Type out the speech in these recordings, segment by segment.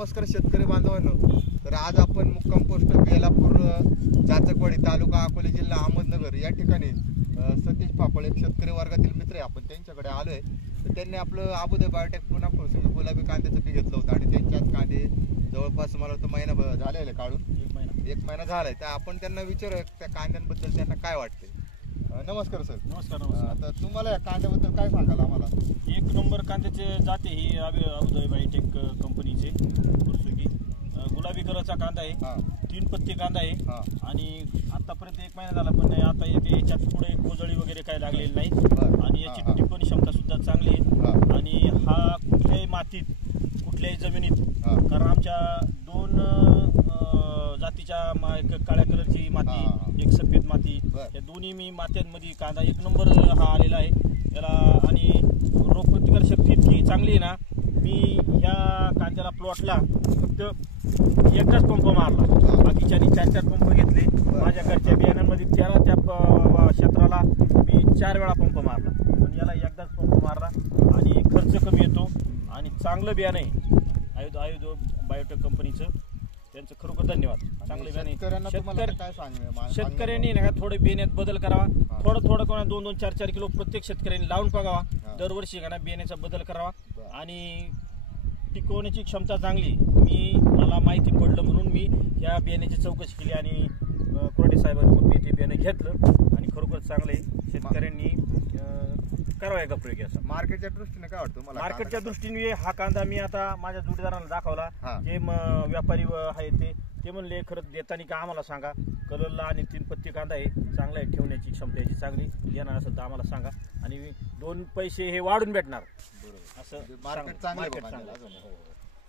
नमस्कार शेतकरी बांधवांनो, तर आज आपण मुक्काम पोस्ट बेलापूर जाचकवाडी तालुका अकोले जिल्हा अहमदनगर या ठिकाणी सतीश पापळ एक शेतकरी वर्गातील मित्र आहे, आपण त्यांच्याकडे आलोय। तर त्यांनी आपलं अबुदय बायोटेक पुन्हा फुलसुंगी गुलाबी कांद्याचं बी घेतलं होतं आणि त्यांच्याच कांदे जवळपास मला वाटतं महिना झालेला काढून एक महिना झालाय। तर आपण त्यांना विचारूया त्या कांद्यांबद्दल त्यांना काय वाटते। नमस्कार सर। नमस्कार। आता तुम्हाला या कांद्याबद्दल काय सांगाल आम्हाला? एक नंबर कांद्याचे जाते ही अबुदय बायोटेक कंपनीचे फुलसुंगी गुलाबी कलरचा कांदा आहे, 3 पत्ती कांदा आहे आणि आतापर्यंत एक महिना झाला, पण आता याच्यात पुढे कोजळी वगैरे काही लागलेली नाही आणि याची टिप्पणी क्षमता सुद्धा चांगली आहे आणि हा कुठल्याही मातीत कुठल्याही जमिनीत, कारण आमच्या 2 जातीच्या एक काळ्या कलरची माती एक सफेद माती, या दोन्ही मी मात्यांमध्ये कांदा एक नंबर हा आलेला आहे याला। आणि रोगप्रतिकार शक्ती इतकी चांगली आहे ना, मी ह्या कांद्याला प्लॉटला फक्त एकच पंप मारला, बाकीच्यानी 4 पंप घेतले। माझ्या घरच्या बियाण्यांमध्ये त्या क्षेत्राला मी 4 वेळा पंप मारला, पण याला एकदाच पंप मारला आणि खर्च कमी येतो आणि चांगलं बियाणं आहे अबुदय बायोटेक कंपनीचं। त्यांचं खरोखर धन्यवाद। चांगलं बियाणं शेतकऱ्यांनी ना थोडे बियाण्यात बदल करावा, थोडं कोणा 2-2, 4-4 किलो प्रत्येक शेतकऱ्यांनी लावून बघावा, दरवर्षी ना बियाण्याचा बदल करावा आणि टिकवण्याची क्षमता चांगली। मला माहिती पडलं म्हणून मी या बियाण्याची चौकशी केली आणि कोरडे साहेबांकडून मी ते बियाणं घेतलं आणि खरोखर चांगलं आहे। शेतकऱ्यांनी करावा का प्रयोग याचा। मार्केटच्या दृष्टीने काय वाटतं मला? मार्केटच्या दृष्टीने हा कांदा मी आता माझ्या जोडीदाराला दाखवला, जे व्यापारी आहेत ते म्हणले खरंच देताना का आम्हाला सांगा, कलरला आणि 3 पत्ती कांदा आहे, चांगला आहे, ठेवण्याची क्षमता याची चांगली, येणार असेल तर आम्हाला सांगा आणि 2 पैसे हे वाढून भेटणार असं मार्केट चांगलं।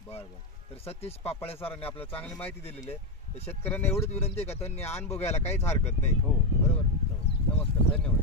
बरं। तर सतीश पापळे सरांनी आपल्याला चांगली माहिती दिलेली आहे। शेतकऱ्यांना एवढीच विनंती आहे का त्यांनी अनुभव घ्यायला काहीच हरकत नाही। हो, बरोबर। नमस्कार, धन्यवाद।